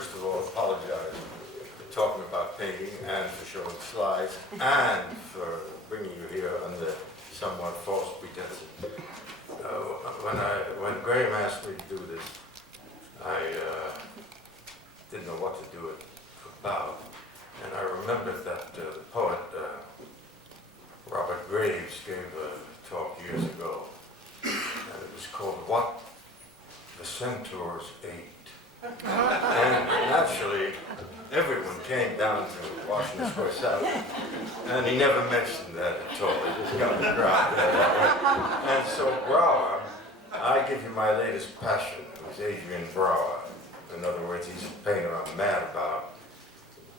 first of all apologize for talking about painting and for showing slides and for bringing you here under somewhat false pretenses. When Graham asked me to do this, I didn't know what to do it about. And I remembered that the poet Robert Graves gave a talk years ago, and it was called What the Centaurs Ate. And naturally, everyone came down to Washington Square South, and he never mentioned that at all. He just got the crowd there. And so Brouwer, I give you my latest passion. It was Adrian Brouwer. In other words, he's a painter I'm mad about.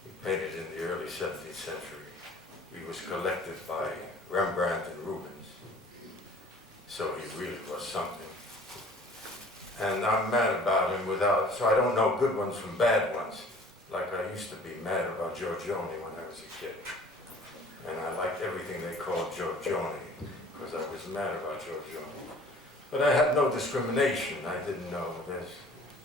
He painted in the early 17th century. He was collected by Rembrandt and Rubens. So he really was something. And I'm mad about him so I don't know good ones from bad ones, like I used to be mad about Giorgione when I was a kid. And I liked everything they called Giorgione, because I was mad about Giorgione. But I had no discrimination. I didn't know. There's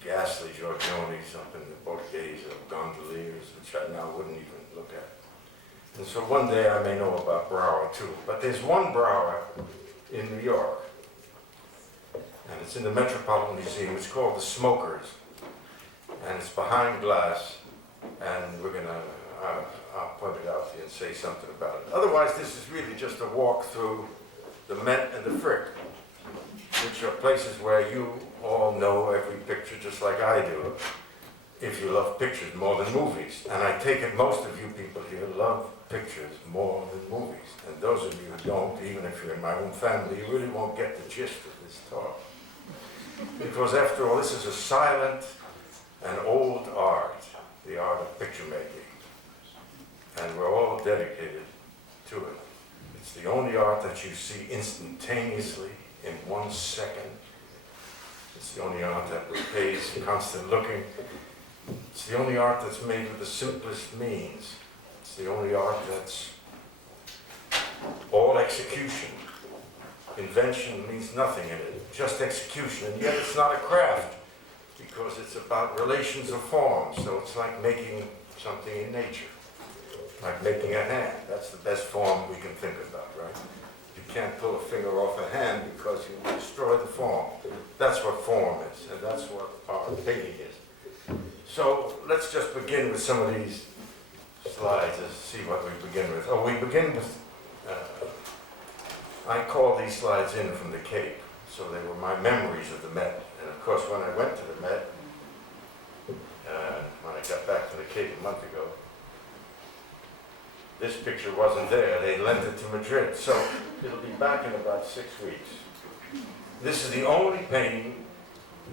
ghastly Giorgiones up in the Borghese of gondoliers, which I now wouldn't even look at. And so one day I may know about Brouwer too. But there's one Brouwer in New York, and it's in the Metropolitan Museum. It's called The Smokers, and it's behind glass, and I'll point it out to you and say something about it. Otherwise, this is really just a walk through the Met and the Frick, which are places where you all know every picture just like I do, if you love pictures more than movies. And I take it most of you people here love pictures more than movies. And those of you who don't, even if you're in my own family, you really won't get the gist of this talk. Because after all, this is a silent and old art, the art of picture making. And we're all dedicated to it. It's the only art that you see instantaneously in 1 second. It's the only art that repays constant looking. It's the only art that's made with the simplest means. It's the only art that's all execution. Invention means nothing in it, just execution. And yet it's not a craft, because it's about relations of form. So it's like making something in nature, like making a hand. That's the best form we can think about, right? You can't pull a finger off a hand because you destroy the form. That's what form is, and that's what art painting is. So let's just begin with some of these slides and see what we begin with. Oh, we begin with, I call these slides in from the Cape, so they were my memories of the Met. And of course, when I went to the Met, when I got back to the Cape a month ago, this picture wasn't there. They lent it to Madrid. So it'll be back in about 6 weeks. This is the only painting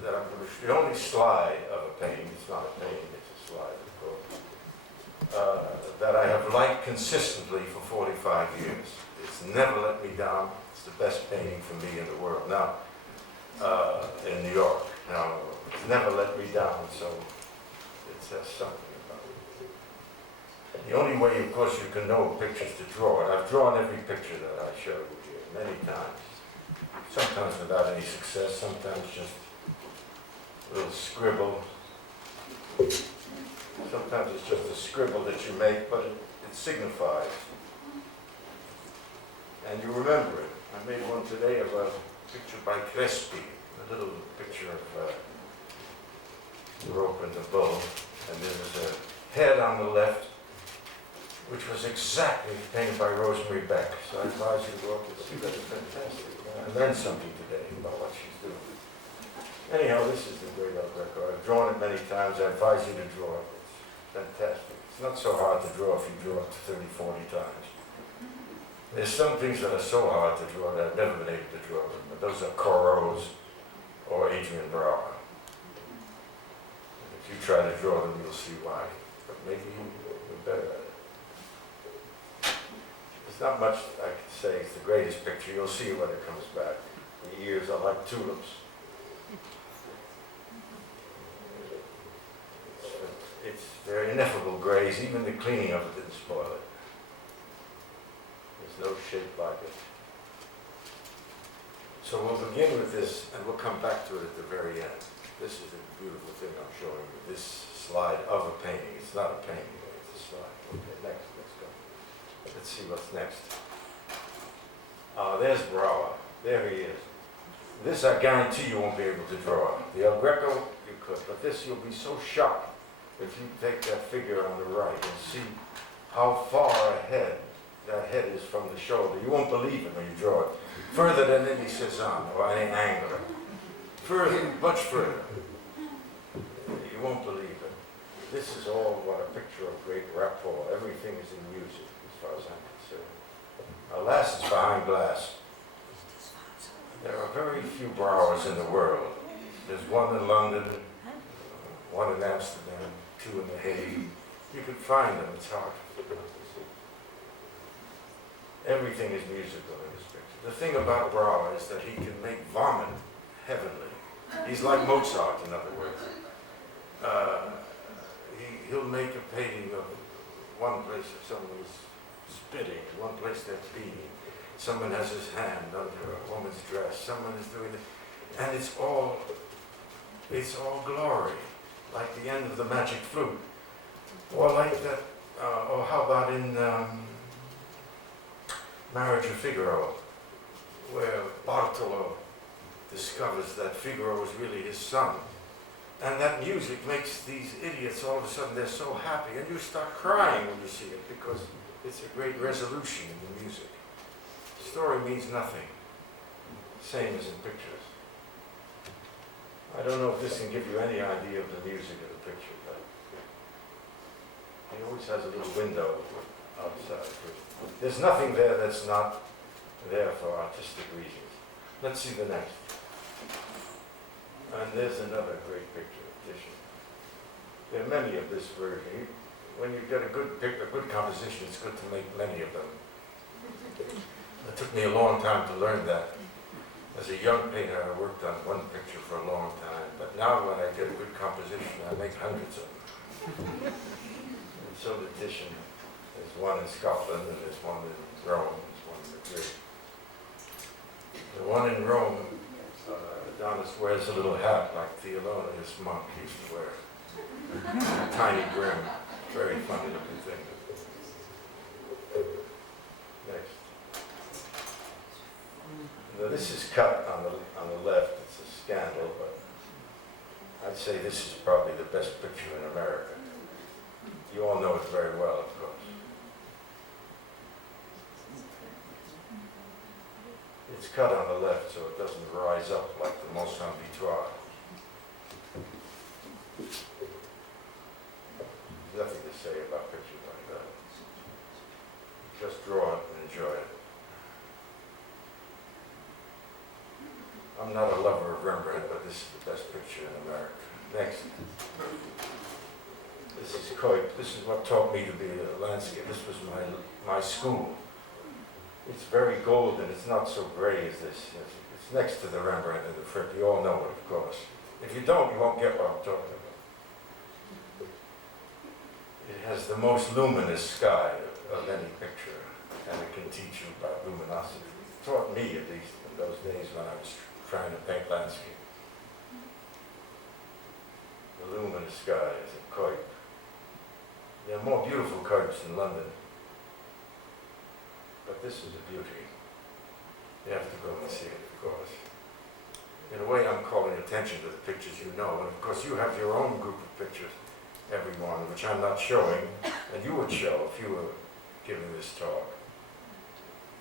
that I'm going to, the only slide of a painting, it's not a painting, it's a slide, of course, that I have liked consistently for 45 years. It's never let me down. It's the best painting for me in the world. Now, in New York. Now, it's never let me down, so it says something about it. The only way, of course, you can know pictures to draw it. I've drawn every picture that I showed you many times. Sometimes without any success, sometimes just a little scribble. Sometimes it's just a scribble that you make, but it signifies. And you remember it. I made one today of a picture by Crespi, a little picture of the rope and the bull. And there was a head on the left, which was exactly painted by Rosemary Beck. So I advise you to go up and see. That's fantastic. I learned something today about what she's doing. Anyhow, this is the great art record. I've drawn it many times. I advise you to draw it. It's fantastic. It's not so hard to draw if you draw it 30, 40 times. There's some things that are so hard to draw that I've never been able to draw them, but those are Corot's or Adrian Brouwer. If you try to draw them, you'll see why. But maybe you're better at it. There's not much I can say. It's the greatest picture. You'll see when it comes back. The ears are like tulips. They're ineffable grays. Even the cleaning of it didn't spoil it. There's no shape like it. So we'll begin with this, and we'll come back to it at the very end. This is a beautiful thing I'm showing you. This slide of a painting. It's not a painting, it's a slide. Okay, next, let's go. Let's see what's next. There's Brouwer. There he is. This I guarantee you won't be able to draw. The El Greco you could, but this you'll be so shocked if you take that figure on the right and see how far ahead that head is from the shoulder. You won't believe it when you draw it. Further than any Cézanne or any angler. Further, much further. You won't believe it. This is all what a picture of great rapport. Everything is in music as far as I'm concerned. Alas, it's behind glass. There are very few Brouwers in the world. There's one in London, one in Amsterdam, two in The Hague. You can find them, it's hard to see. Everything is musical in this picture. The thing about Brouwer is that he can make vomit heavenly. He's like Mozart, in other words. He'll make a painting of one place if someone is spitting, one place they're beating. Someone has his hand under a woman's dress. Someone is doing it, and it's all glory, like the end of the Magic Flute, or like that. Or how about in Marriage of Figaro, where Bartolo discovers that Figaro is really his son, and that music makes these idiots all of a sudden they're so happy, and you start crying when you see it because it's a great resolution in the music. Story means nothing, same as in pictures. I don't know if this can give you any idea of the music of the picture, but he always has a little window outside. There's nothing there that's not there for artistic reasons. Let's see the next. And there's another great picture of Titian. There are many of this version. When you get a good composition, it's good to make many of them. It took me a long time to learn that. As a young painter, I worked on one picture for a long time, but now when I get a good composition, I make hundreds of them. And so did Titian. There's one in Scotland, and there's one in Rome, there's one in Madrid. The one in Rome, Adonis wears a little hat like Theolonius monk used to wear. A tiny brim, very funny looking thing. Next. Now this is cut on the left. It's a scandal, but I'd say this is probably the best picture in America. You all know it very well, of course. It's cut on the left so it doesn't rise up like the Mont Saint-Victoire. There's nothing to say about pictures like that. Just draw it and enjoy it. I'm not a lover of Rembrandt, but this is the best picture in America. Next. This is Cuyp. This is what taught me to be a landscape. This was my school. It's very golden. It's not so gray as this. It's next to the Rembrandt and the Frick. You all know it, of course. If you don't, you won't get what I'm talking about. It has the most luminous sky of any picture, and it can teach you about luminosity. It taught me, at least, in those days when I was trying to paint landscape. The luminous skies of Cuyp. There are more beautiful Cuyps in London, but this is a beauty. You have to go and see it, of course. In a way, I'm calling attention to the pictures you know, and of course you have your own group of pictures, everyone, which I'm not showing, and you would show if you were giving this talk.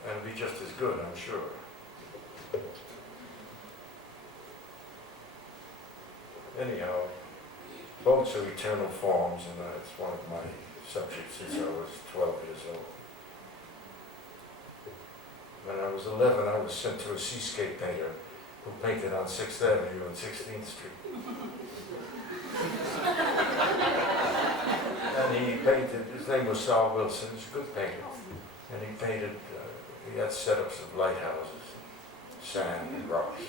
And it'd be just as good, I'm sure. Anyhow, boats are eternal forms, and it's one of my subjects since I was 12 years old. When I was 11, I was sent to a seascape painter who painted on 6th Avenue and 16th Street. And he painted, his name was Saul Wilson, he's a good painter. And he painted, he had setups of lighthouses, sand and rocks.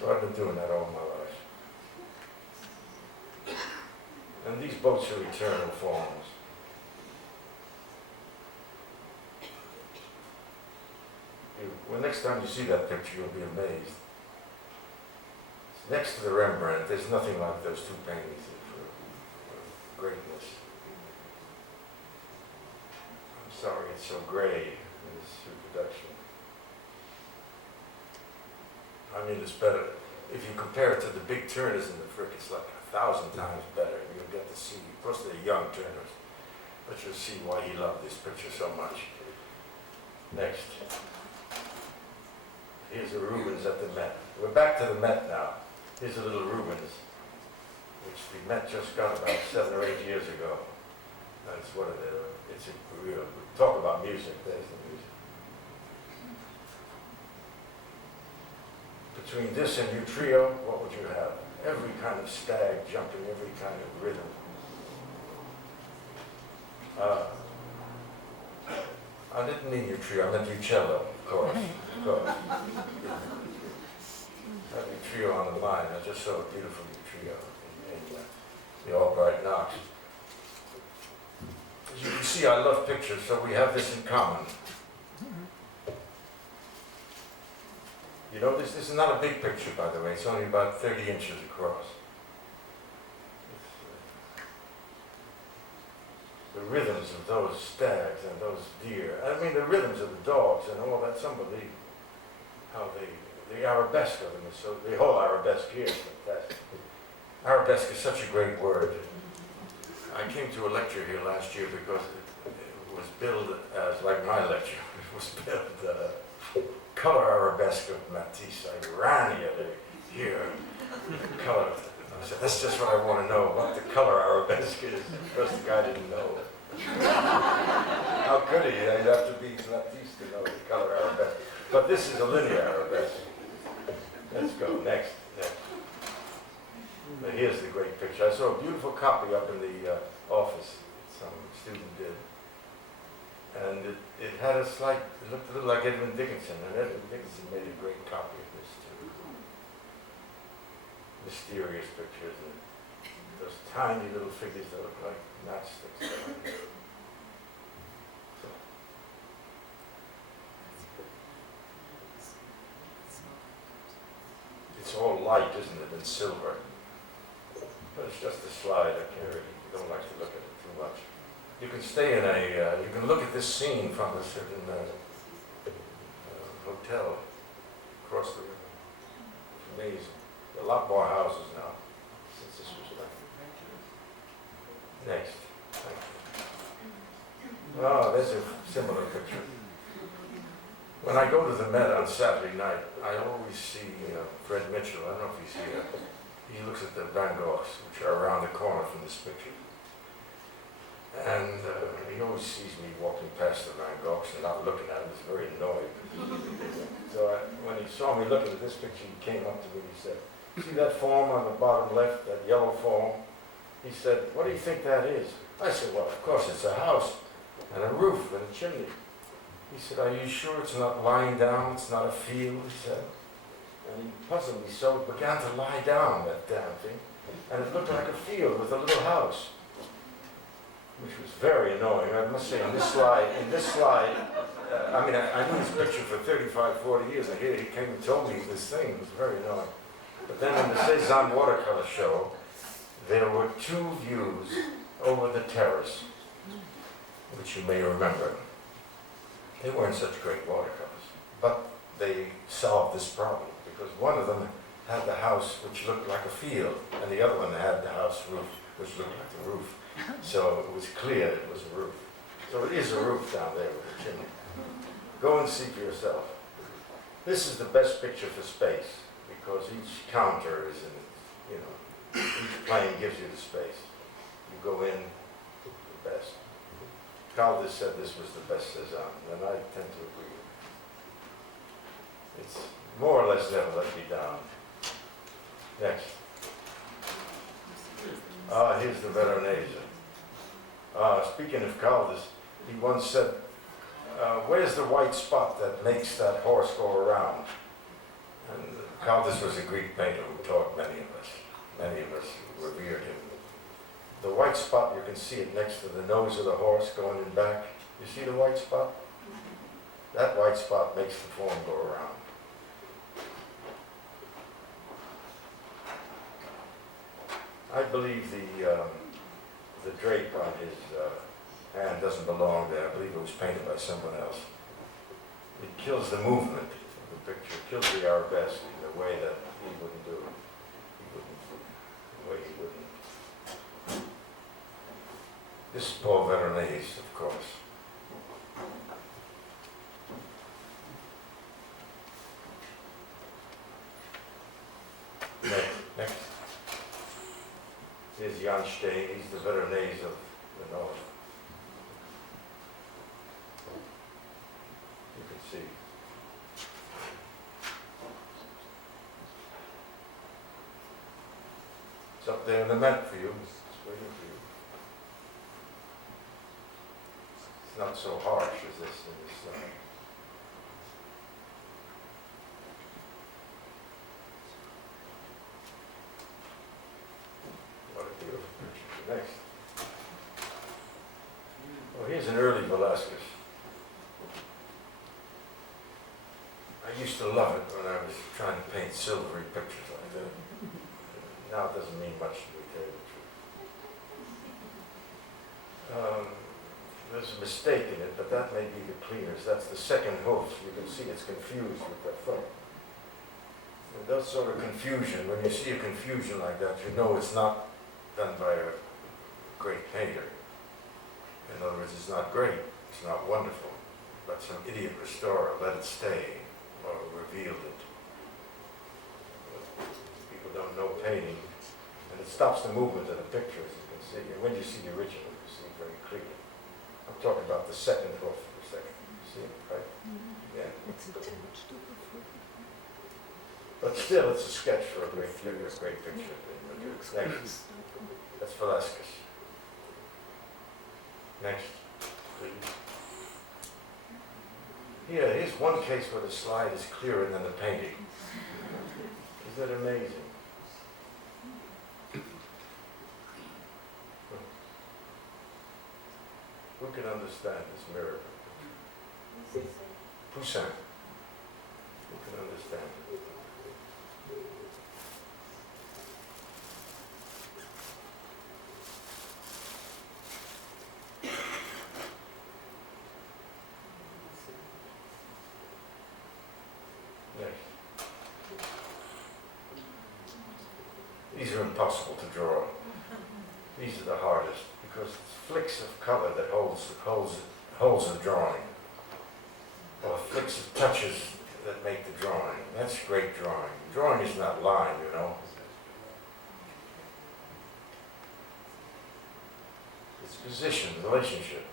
So I've been doing that all my life. And these boats are eternal forms. Well, next time you see that picture, you'll be amazed. It's Next to the Rembrandt, there's nothing like those two paintings for greatness. I'm sorry it's so gray in this reproduction. I mean, it's better. If you compare it to the big Turners in the Frick, it's like 1,000 times better. You'll get to see, plus they're young Turners, but you'll see why he loved this picture so much. Next. Here's the Rubens at the Met. We're back to the Met now. Here's a little Rubens, which the Met just got about 7 or 8 years ago. That's what it is. It's a real, talk about music, there's the music. Between this and U Trio, what would you have? Every kind of stag jumping, every kind of rhythm. I didn't mean U Trio, I meant U Cello, of course. Of course. Every trio on the line, I just saw a beautiful trio in the Albright Knox. As you can see, I love pictures, so we have this in common. You know, this is not a big picture, by the way. It's only about 30 inches across. The rhythms of those stags and those deer. I mean, the rhythms of the dogs and all that's unbelievable. How the arabesque of them is so, the whole arabesque here is fantastic. Arabesque is such a great word. I came to a lecture here last year because it was billed as, like my lecture, it was billed color arabesque of Matisse. I ran here to hear color. I said, that's just what I want to know, what the color arabesque is, because the guy didn't know. How could he? He'd have to be Matisse to know the color arabesque. But this is a linear arabesque. Let's go, next. But here's the great picture. I saw a beautiful copy up in the office some student did. And it had a slight, it looked a little like Edwin Dickinson, and Edwin Dickinson made a great copy of this too. Mysterious pictures, and those tiny little figures that look like matchsticks. So. It's all light, isn't it, and silver. But it's just a slide. I can't really, don't like to look at it too much. You can stay in a, you can look at this scene from a certain hotel across the river. It's amazing. There are a lot more houses now since this was done. Next. Thank you. Oh, there's a similar picture. When I go to the Met on Saturday night, I always see Fred Mitchell. I don't know if he's here. He looks at the Van Goghs, which are around the corner from this picture. And he always sees me walking past the Van Goghs and not looking at him. He's very annoyed. So when he saw me looking at this picture, he came up to me and he said, see that form on the bottom left, that yellow form? He said, what do you think that is? I said, well, of course, it's a house and a roof and a chimney. He said, are you sure it's not lying down? It's not a field, he said. And he puzzled me so it began to lie down, that damn thing. And it looked like a field with a little house, which was very annoying. I must say, in this slide, I mean, I knew this picture for 35, 40 years, and here he came and told me this thing. It was very annoying. But then in the Cézanne watercolor show, there were two views over the terrace, which you may remember. They weren't such great watercolors, but they solved this problem, because one of them had the house which looked like a field, and the other one had the house roof, which looked like the roof. So it was clear it was a roof. So it is a roof down there with a chimney. Go and see for yourself. This is the best picture for space, because each counter is in, each plane gives you the space. You go in, the best. Caldas said this was the best Cézanne, and I tend to agree. It's more or less never let me down. Next. Here's the Veronese. Speaking of Caldas, he once said, where's the white spot that makes that horse go around? And Caldas was a Greek painter who taught many of us revered him. The white spot, you can see it next to the nose of the horse going in back. You see the white spot? That white spot makes the form go around. I believe the drape on his hand doesn't belong there. I believe it was painted by someone else. It kills the movement of the picture. It kills the arabesque in a way that he wouldn't do it. The way he wouldn't. This is Paul Veronese, of course. Next. Here's Jan Steen. He's the Veronese of the north. You can see. It's up there in the mat for you. It's waiting for you. It's not so harsh as this in this side. What a beautiful picture. Next. Well, here's an early Velasquez. I used to love it when I was trying to paint silvery pictures like that. Now it doesn't mean much to me, to tell you the truth. There's a mistake in it, but that may be the cleaners. That's the second hoof. You can see it's confused with that foot. And that sort of confusion, when you see a confusion like that, you know it's not done by a great painter. In other words, it's not great, it's not wonderful, but some idiot restorer let it stay or revealed it. People don't know painting, and it stops the movement of the picture, as you can see. And when you see the original, you see it very clearly. I'm talking about the second hoof for a second. You see it, right? Yeah. But still, it's a sketch for a great picture. Next. That's Velasquez. Next, please. Here, here's one case where the slide is clearer than the painting. Is that amazing? Who can understand this miracle? Poussin. Who can understand it? These are impossible to draw. These are the hardest because it's flicks of color that holds the drawing, or flicks of touches that make the drawing. That's great drawing. Drawing is not line, you know. It's position, relationship.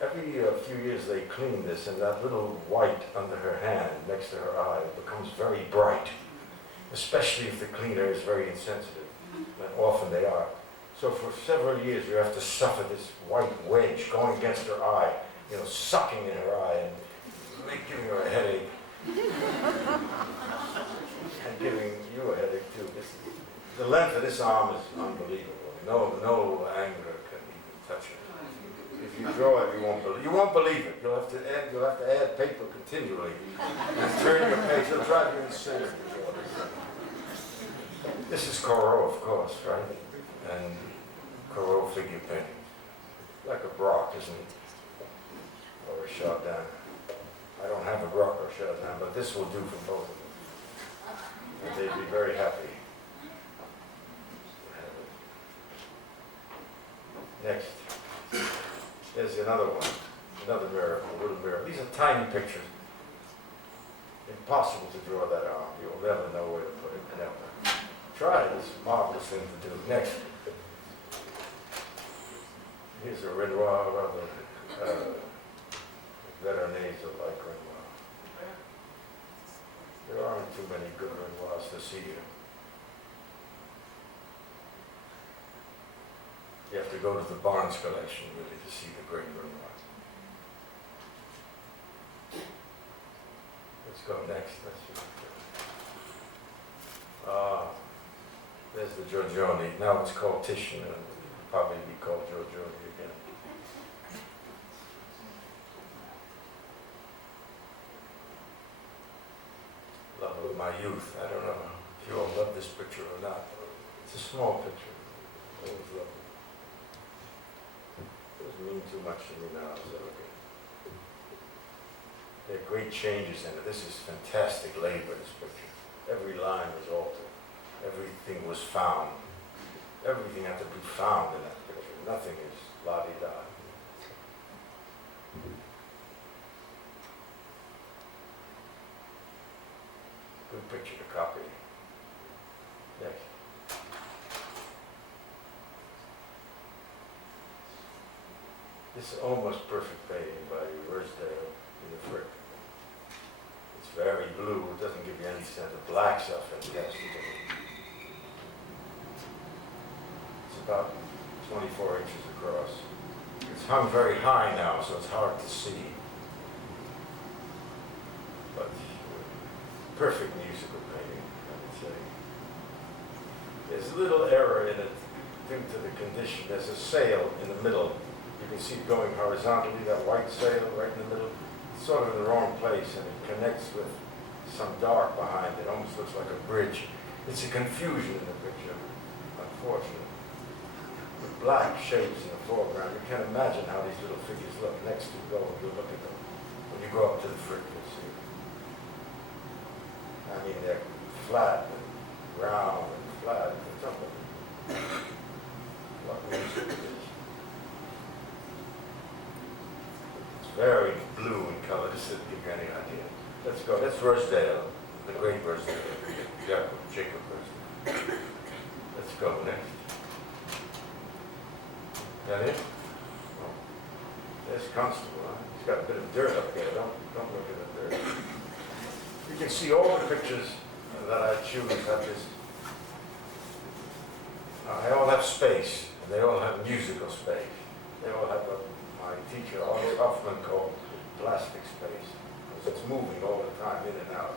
Every few years they clean this, and that little white under her hand next to her eye becomes very bright, especially if the cleaner is very insensitive, and often they are. So for several years you have to suffer this white wedge going against her eye, you know, sucking in her eye and giving her a headache. And giving you a headache too. The length of this arm is unbelievable. No anger can even touch it. If you draw it, you won't believe it. You'll have to add paper continually. And turn your page. It'll drive you insane. This is Corot, of course, right? And Corot figure painting. Like a Brock, isn't it? Or a Chardin. I don't have a Brock or Chardin, but this will do for both of them. And they'd be very happy. Next. There's another one, another miracle, a little miracle. These are tiny pictures. Impossible to draw that arm. You'll never know where to put it. Never. Try it. It's a marvelous thing to do. Next. Here's a Renoir, rather Veronese like Renoir. There aren't too many good Renoirs to see here. You have to go to the Barnes collection really to see the great Renoir. Let's go next. There's the Giorgione. Now it's called Titian, and it'll probably be called Giorgione again. Love of my youth. I don't know if you all love this picture or not. It's a small picture. I always love it. It doesn't mean too much to me now, so okay. There are great changes in it. This is fantastic labor, this picture. Every line was altered. Everything was found. Everything had to be found in that picture. Nothing is la-di-da. Good picture to copy. Next. This is almost perfect painting by Rosedale in the Frick. It's very blue, it doesn't give you any sense. The blacks are fantastic. It's about 24 inches across. It's hung very high now, so it's hard to see. But perfect musical painting, I would say. There's a little error in it due to the condition. There's a sail in the middle. You can see it going horizontally, that white sail right in the middle. It's sort of in the wrong place, and it connects with some dark behind it. It almost looks like a bridge. It's a confusion in the picture, unfortunately. With black shapes in the foreground, you can't imagine how these little figures look next to go if you look at them. When you go up to the Frick, you'll see. I mean, they're flat and round and flat and something. What music it is. It's very blue in color. This doesn't give you any idea. Let's go. That's Rosedale, the great Rosedale. Jacob Rosedale. Let's go next. Is that it? Oh. There's Constable. Huh? He's got a bit of dirt up there. Don't look at the dirt. You can see all the pictures that I choose have this. They all have space, and they all have musical space. They all have what my teacher, Hans Hofmann, called plastic space, because it's moving all the time, in and out.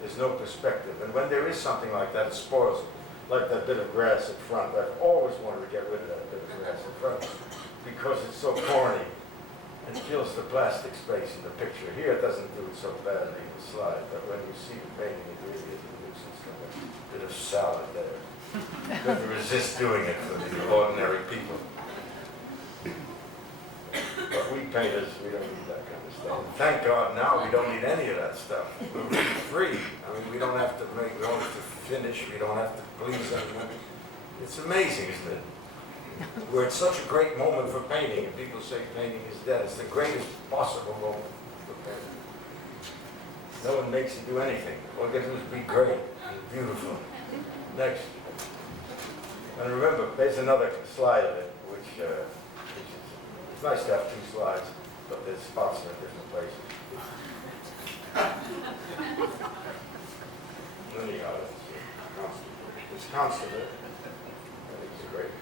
There's no perspective. And when there is something like that, it spoils it. Like that bit of grass in front. I've always wanted to get rid of that bit of grass in front, because it's so corny and kills the plastic space in the picture. Here it doesn't do it so badly in the slide, but when you see the painting, it really is a nuisance. A bit of salad there. Couldn't resist doing it for the ordinary people. But we painters, we don't need that kind of stuff. And thank God now we don't need any of that stuff. We're really free. I mean, we don't have to make, we don't have to finish, we don't have to please anyone. It's amazing, isn't it? We're at such a great moment for painting, and people say painting is dead. It's the greatest possible moment for painting. No one makes you do anything. All you got to do is be great, beautiful. Next. And remember, there's another slide of it, which it's nice to have two slides, but there's spots in different places. Anyhow, it's constant. I think it's great.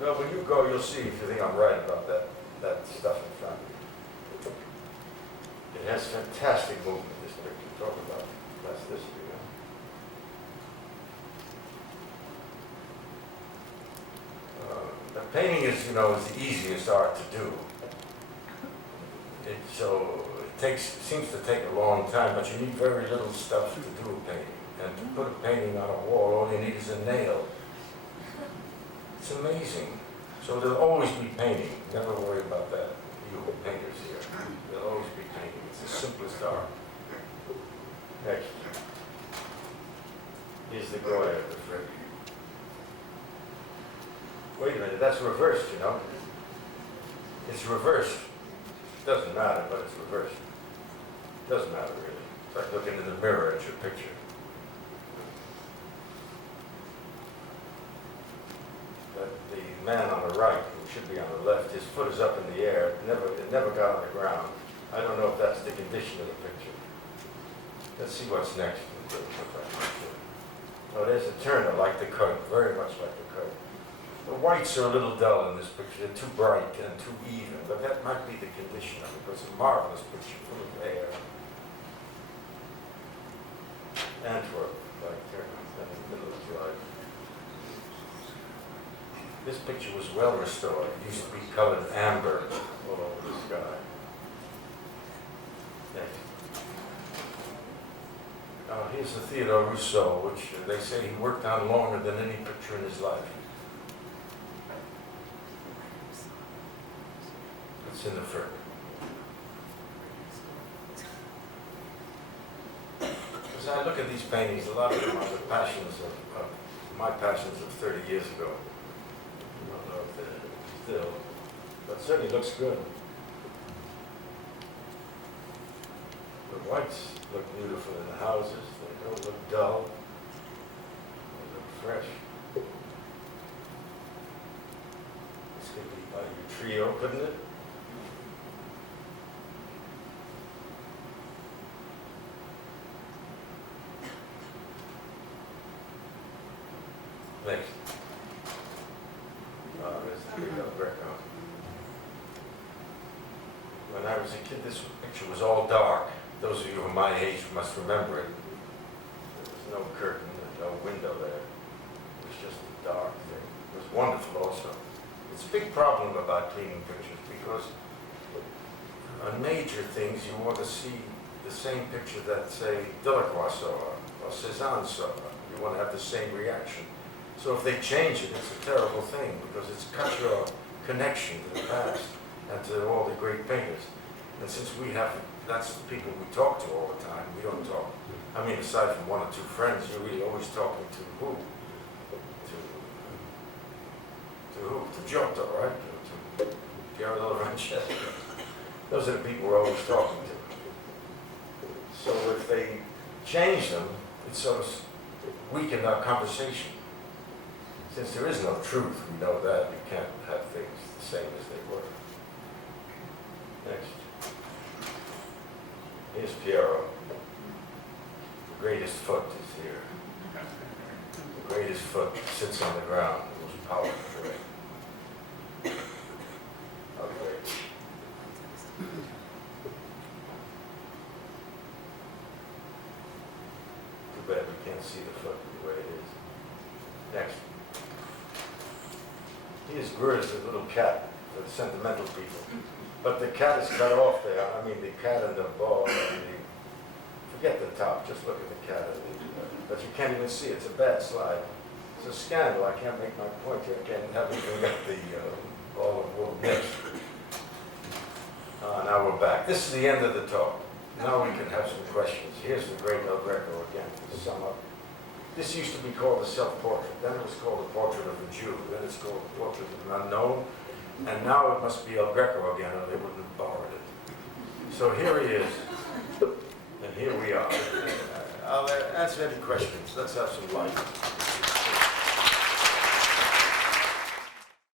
Well, when you go, you'll see if you think I'm right about that stuff in front of you. It has fantastic movement, this picture. Talk about plasticity. The painting is, is the easiest art to do. Seems to take a long time, but you need very little stuff to do a painting. And to put a painting on a wall, all you need is a nail. It's amazing. So there'll always be painting. Never worry about that. You painters here. There'll always be painting. It's the simplest art. Next. Here's the Goya of the Frick. Wait a minute, that's reversed, It's reversed. Doesn't matter, but it's reversed. Doesn't matter really. It's like looking in the mirror at your picture. But the man on the right, who should be on the left, his foot is up in the air. It never got on the ground. I don't know if that's the condition of the picture. Let's see what's next. Oh, there's a turner like the curtain, very much like the curtain. The whites are a little dull in this picture. They're too bright and too even, but that might be the condition of it. It's a marvelous picture, full of air. Antwerp, like Turner, in the middle of his life. This picture was well restored. It used to be colored amber all over the sky. here's the Theodore Rousseau, which they say he worked on longer than any picture in his life. It's in the Frick. As I look at these paintings, a lot of them are the passions of my passions of 30 years ago. I don't know if they're still, but it certainly looks good. The whites look beautiful in the houses. They don't look dull. They look fresh. This could be by your trio, couldn't it? Next. There's the Peridot Greco. When I was a kid, this picture was all dark. Those of you who are my age must remember it. There was no curtain and no window there. It was just a dark thing. It was wonderful also. It's a big problem about cleaning pictures because on major things you want to see the same picture that, say, Delacroix saw or Cézanne saw. You want to have the same reaction. So if they change it, it's a terrible thing because it's cut your connection to the past and to all the great painters. And since we have, that's the people we talk to all the time, we don't talk. I mean, aside from one or two friends, you're really always talking to who? To who? To Giotto, right? To Peridot Francesco. Those are the people we're always talking to. So if they change them, it sort of weakens our conversation. Since there is no truth, we know that. You can't have things the same as they were. Next. Here's Piero. The greatest foot is here. The greatest foot sits on the ground. The most powerful way. How great. Too bad we can't see the foot the way it is. Next. Here's Gruz, the little cat, for the sentimental people. But the cat is cut off there. I mean, the cat and the ball. Forget the top, just look at the cat. But you can't even see it. It's a bad slide. It's a scandal. I can't make my point here. I haven't even got the ball of wool next. Now we're back. This is the end of the talk. Now we can have some questions. Here's the great El Greco again to sum up. This used to be called a self-portrait. Then it was called a portrait of a Jew. Then it's called a portrait of an unknown. And now it must be El Greco again, or they wouldn't have borrowed it. So here he is. And here we are. I'll answer any questions. Let's have some light.